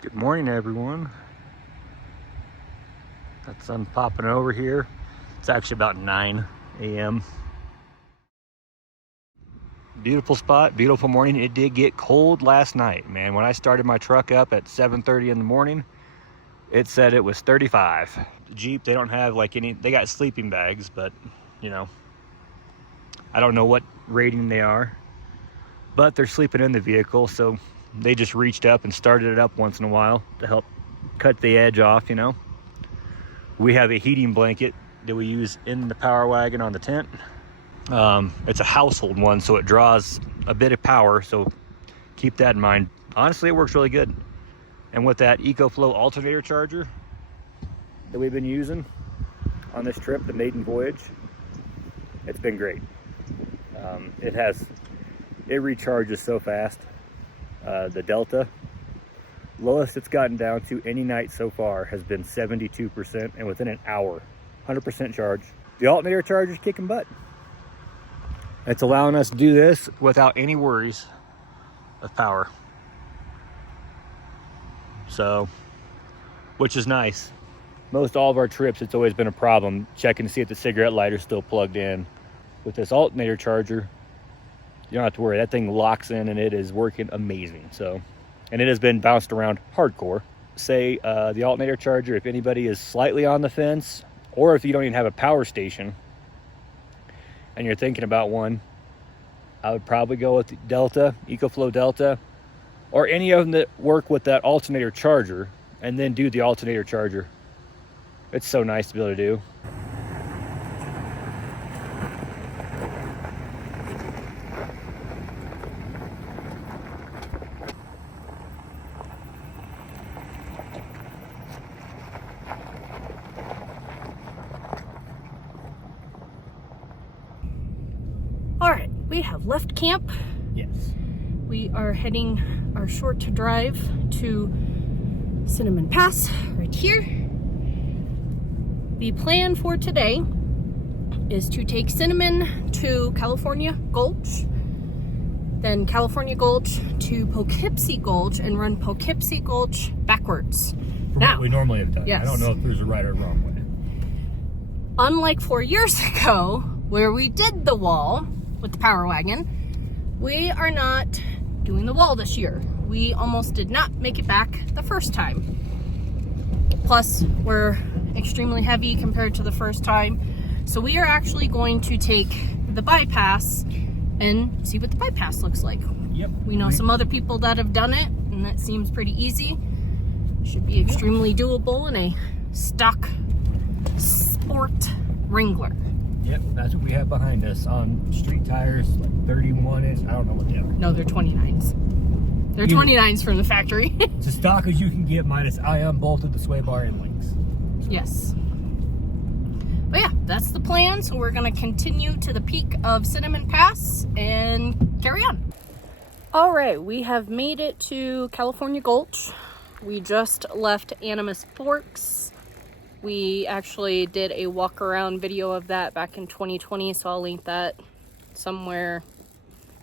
Good morning, everyone. That sun popping over here. It's actually about 9 a.m. Beautiful spot, beautiful morning. It did get cold last night, man. When I started my truck up at 7:30 in the morning, it said it was 35. The Jeep, they don't have like any, they got sleeping bags, but you know, I don't know what rating they are, but they're sleeping in the vehicle, so they just reached up and started it up once in a while to help cut the edge off, you know. We have a heating blanket that we use in the power wagon on the tent. It's a household one, so it draws a bit of power, so keep that in mind. Honestly, it works really good. And with that EcoFlow Alternator Charger that we've been using on this trip, the maiden voyage, it's been great. It recharges so fast. The Delta, lowest it's gotten down to any night so far has been 72%, and within an hour, 100% charge. The alternator charger is kicking butt. It's allowing us to do this without any worries of power. So, which is nice. Most all of our trips, it's always been a problem checking to see if the cigarette lighter's still plugged in. With this alternator charger, you don't have to worry. That thing locks in and it is working amazing. So, and it has been bounced around hardcore. Say the alternator charger, if anybody is slightly on the fence, or if you don't even have a power station and you're thinking about one, I would probably go with the Delta, EcoFlow Delta, or any of them that work with that alternator charger, and then do the alternator charger. It's so nice to be able to do. All right, we have left camp. Yes. We are heading our short drive to Cinnamon Pass right here. The plan for today is to take Cinnamon to California Gulch, then California Gulch to Poughkeepsie Gulch, and run Poughkeepsie Gulch backwards. From what we normally have done. Yes. I don't know if there's a right or wrong way. Unlike 4 years ago, where we did the wall with the power wagon, we are not doing the wall this year. We almost did not make it back the first time. Plus, we're extremely heavy compared to the first time. So we are actually going to take the bypass and see what the bypass looks like. Yep. We know some other people that have done it, and that seems pretty easy. Should be extremely doable in a stock sport Wrangler. Yep, that's what we have behind us on street tires, like 31 inch. I don't know what they are. No, they're 29s. They're 29s from the factory. It's as stock as you can get, minus I unbolted the sway bar and links. So. Yes. But yeah, that's the plan. So we're going to continue to the peak of Cinnamon Pass and carry on. All right, we have made it to California Gulch. We just left Animas Forks. We actually did a walk around video of that back in 2020, so I'll link that somewhere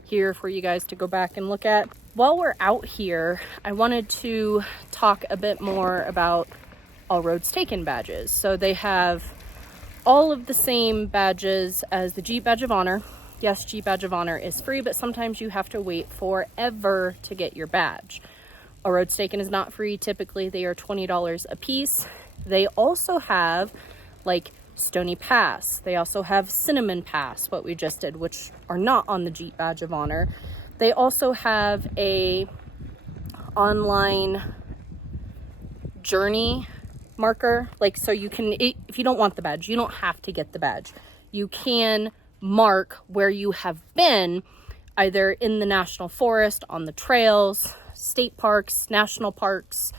here for you guys to go back and look at. While we're out here, I wanted to talk a bit more about All Roads Taken badges. So they have all of the same badges as the Jeep Badge of Honor. Yes, Jeep Badge of Honor is free, but sometimes you have to wait forever to get your badge. All Roads Taken is not free. Typically, they are $20 a piece. They also have like Stony Pass. They also have Cinnamon Pass, what we just did, which are not on the Jeep Badge of Honor. They also have a online journey marker. Like, so you can, if you don't want the badge, you don't have to get the badge. You can mark where you have been, either in the national forest, on the trails, state parks, national parks.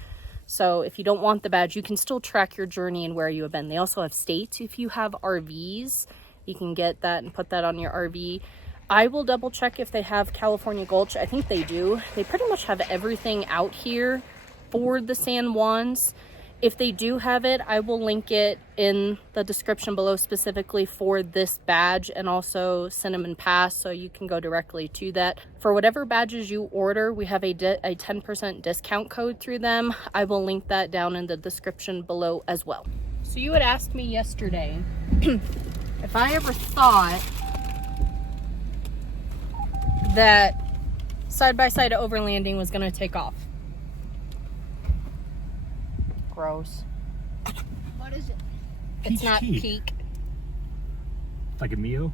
So if you don't want the badge, you can still track your journey and where you have been. They also have states. If you have RVs, you can get that and put that on your RV. I will double check if they have California Gulch. I think they do. They pretty much have everything out here for the San Juans. If they do have it, I will link it in the description below specifically for this badge and also Cinnamon Pass, so you can go directly to that. For whatever badges you order, we have a 10% discount code through them. I will link that down in the description below as well. So you had asked me yesterday if I ever thought that side-by-side overlanding was going to take off. Gross. What is it? It's not tea. peak. Like a Mio?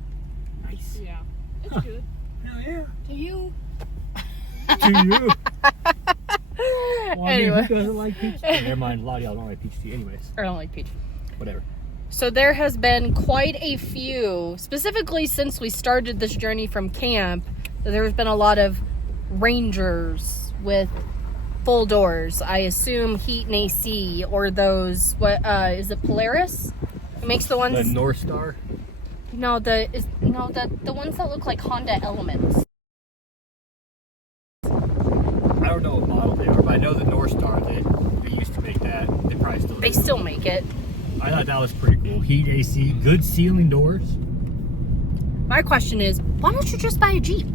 Nice. Yeah. It's good. Hell yeah. To you? To you. Well, Anyway. who doesn't like peach tea? Never mind, a lot of y'all don't like peach tea anyways. I don't like peach. Whatever. So there has been quite a few, specifically since we started this journey from camp, there's been a lot of Rangers with full doors. I assume heat and AC, or those, what is it, Polaris? It makes the ones. The North Star? No, the ones that look like Honda Elements. I don't know what model they are, but I know the North Star, they used to make that. They probably still do. They still make it. I thought that was pretty cool. Heat, AC, good ceiling doors. My question is, why don't you just buy a Jeep?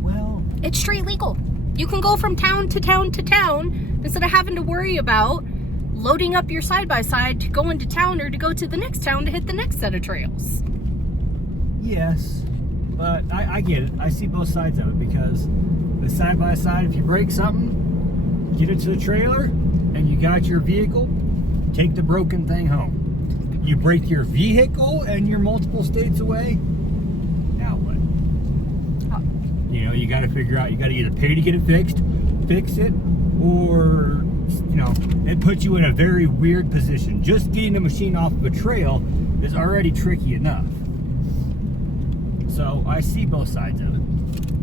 Well, It's straight legal. You can go from town to town to town instead of having to worry about loading up your side-by-side to go into town or to go to the next town to hit the next set of trails. yes, but I get it. I see both sides of it, because the side-by-side, if you break something, get it to the trailer, and you got your vehicle, take the broken thing home. You break your vehicle and you're multiple states away, now what? You know, you got to figure out, you got to either pay to get it fixed, fix it, or, you know, it puts you in a very weird position. Just getting the machine off of a trail is already tricky enough. So I see both sides of it.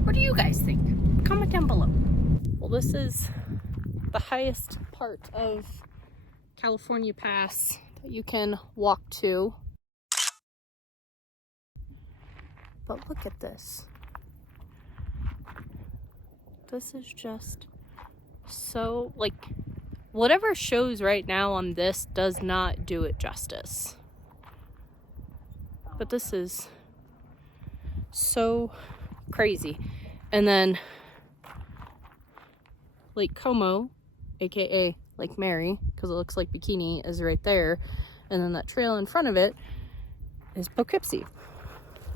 What do you guys think? Comment down below. Well, this is the highest part of California Pass that you can walk to. But look at this. This is just so, like, whatever shows right now on this does not do it justice. But this is so crazy. And then Lake Como, aka Lake Mary, because it looks like Bikini, is right there. And then that trail in front of it is Poughkeepsie.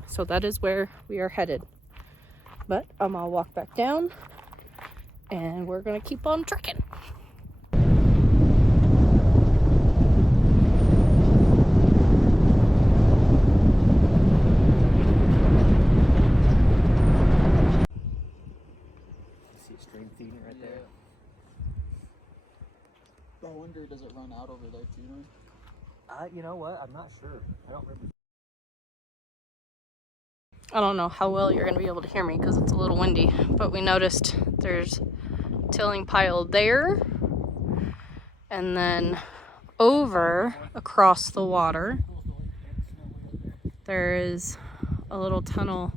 So that is where we are headed. But I'll walk back down and we're gonna keep on trekking. See a stream feeding right there? I wonder, does it run out over there too? You know what? I'm not sure. I don't remember. I don't know how well you're going to be able to hear me because it's a little windy, but we noticed there's tilling pile there, and then over across the water there is a little tunnel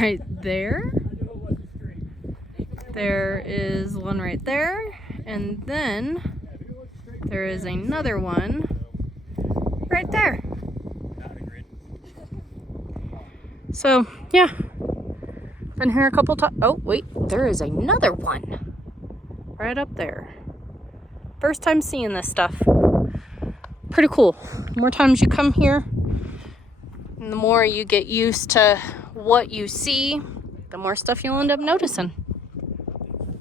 right there. There is one right there, and then there is another one right there. So, yeah, been here a couple times. Oh, wait, there is another one right up there. First time seeing this stuff. Pretty cool. The more times you come here, and the more you get used to what you see, the more stuff you'll end up noticing.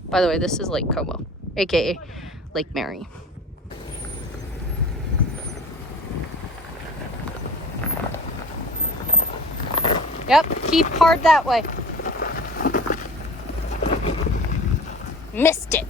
By the way, this is Lake Como, aka Lake Mary. Yep, keep hard that way. Missed it.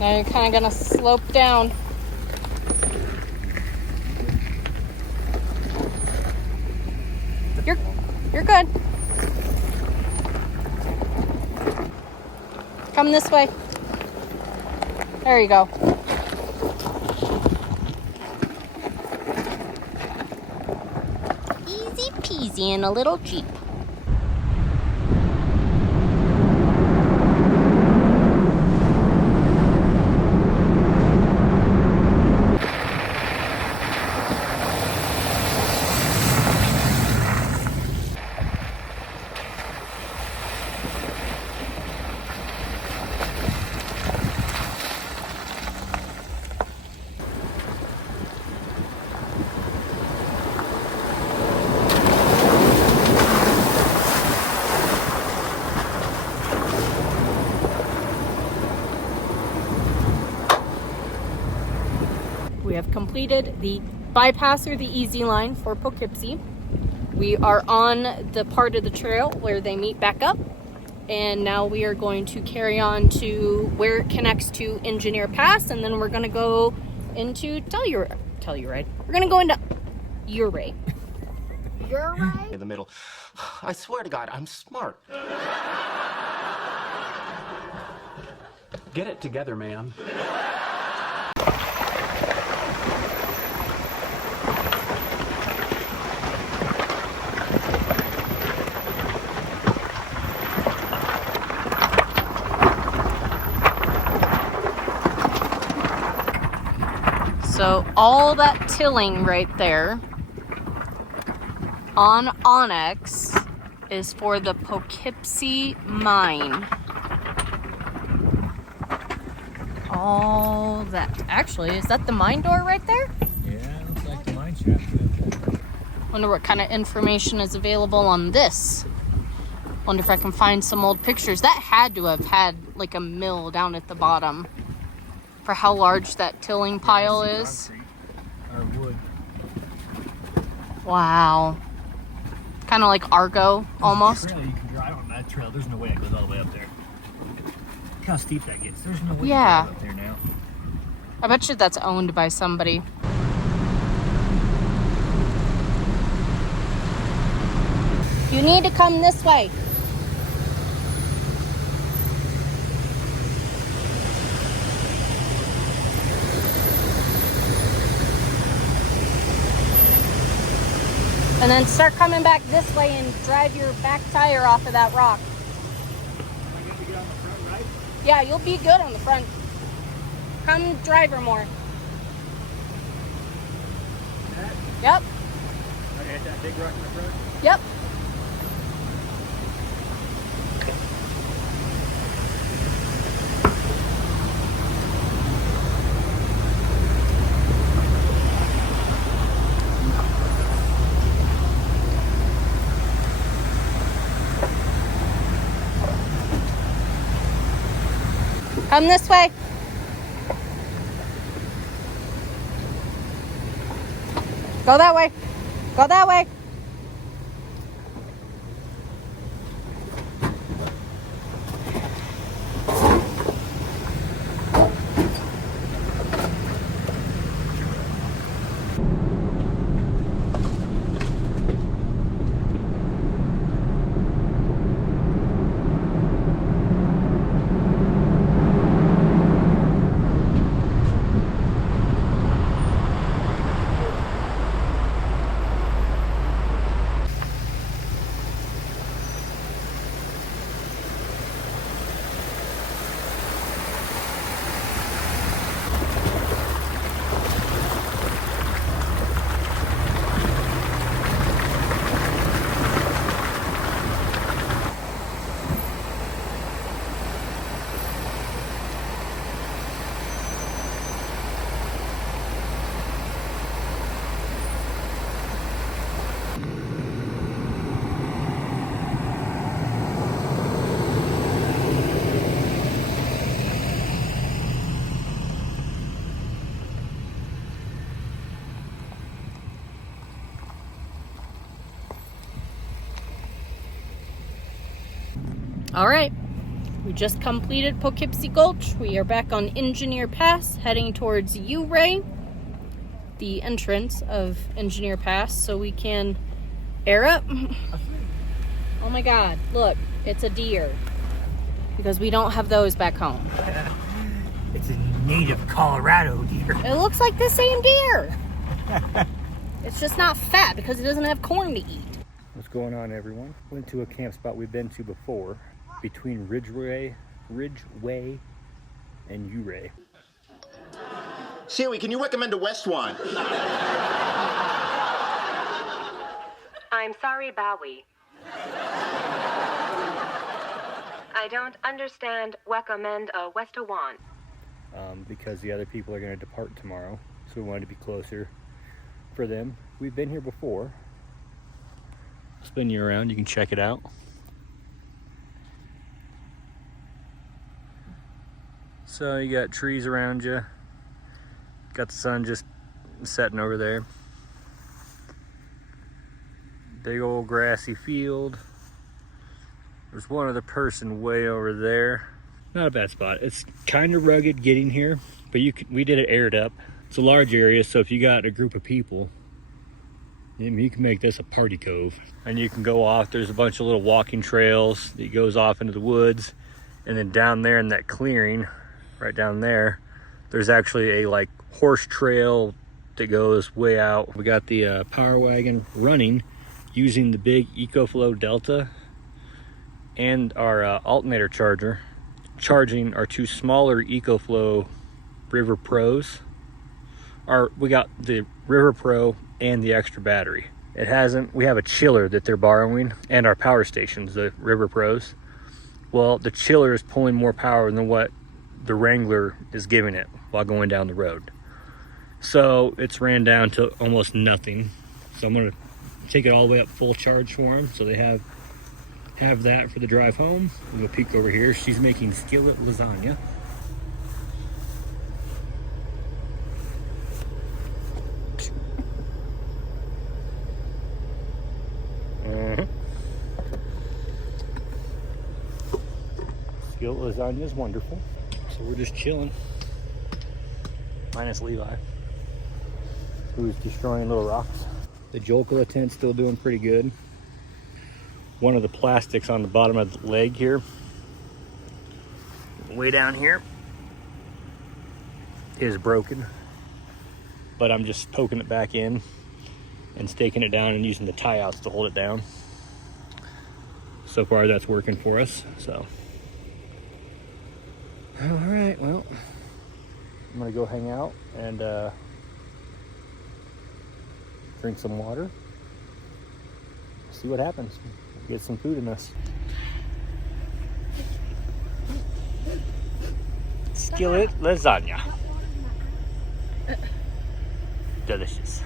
Now you're kind of gonna slope down. You're good. Come this way. There you go. Easy peasy in a little Jeep. We have completed the bypass or the easy line for Poughkeepsie. We are on the part of the trail where they meet back up. And now we are going to carry on to where it connects to Engineer Pass. And then we're going to go into Telluride. We're going to go into Ouray. Ouray? In the middle. I swear to God, I'm smart. Get it together, man. So all that tilling right there on Onyx is for the Poughkeepsie mine. All that. Actually, is that the mine door right there? Yeah, looks like the mine shaft. Wonder what kind of information is available on this. Wonder if I can find some old pictures. That had to have had like a mill down at the bottom for how large that tilling pile is. Or wood. Wow. Kind of like Argo, almost. Trail you can drive on that trail. There's no way it goes all the way up there. Look how steep that gets. There's no way Yeah. to drive up there now. I bet you that's owned by somebody. You need to come this way. And then start coming back this way and drive your back tire off of that rock. Am I going to get on the front right? Yeah, you'll be good on the front. Come drive her more. That? Yep, Okay, hit that big rock in the front? yep. Come this way. Go that way. Go that way. All right, We just completed Poughkeepsie Gulch. We are back on Engineer Pass, heading towards Ouray, the entrance of Engineer Pass, so we can air up. Oh my God, look, it's a deer. Because we don't have those back home. It's a native Colorado deer. It looks like the same deer. It's just not fat because it doesn't have corn to eat. What's going on, everyone? Went to a camp spot we've been to before between Ridgeway and Ouray. Siri, can you recommend a restaurant? I'm sorry, Bowie. I don't understand recommend a restaurant. Because the other people are going to depart tomorrow, so we wanted to be closer for them. We've been here before. Spin you around, you can check it out. So you got trees around you. Got the sun just setting over there. Big old grassy field. There's one other person way over there. Not a bad spot. It's kind of rugged getting here, but we did it aired up. It's a large area, so if you got a group of people, you can make this a party cove. And you can go off. There's a bunch of little walking trails that goes off into the woods, and then down there in that clearing, right down there, there's actually a like horse trail that goes way out. We got the power wagon running using the big EcoFlow Delta and our alternator charger, charging our two smaller EcoFlow River Pros. We got the River Pro and the extra battery. We have a chiller that they're borrowing and our power stations, the River Pros. Well, the chiller is pulling more power than what the Wrangler is giving it while going down the road. So it's ran down to almost nothing. So I'm gonna take it all the way up full charge for them, so they have that for the drive home. We'll peek over here. She's making skillet lasagna. Skillet lasagna is wonderful. So we're just chilling. Minus Levi, who's destroying little rocks. The Jokel tent's still doing pretty good. One of the plastics on the bottom of the leg here, way down here, is broken. But I'm just poking it back in and staking it down and using the tie outs to hold it down. So far that's working for us, so. All right, well, I'm gonna go hang out and drink some water, see what happens. Get some food in us. Skillet lasagna. Delicious.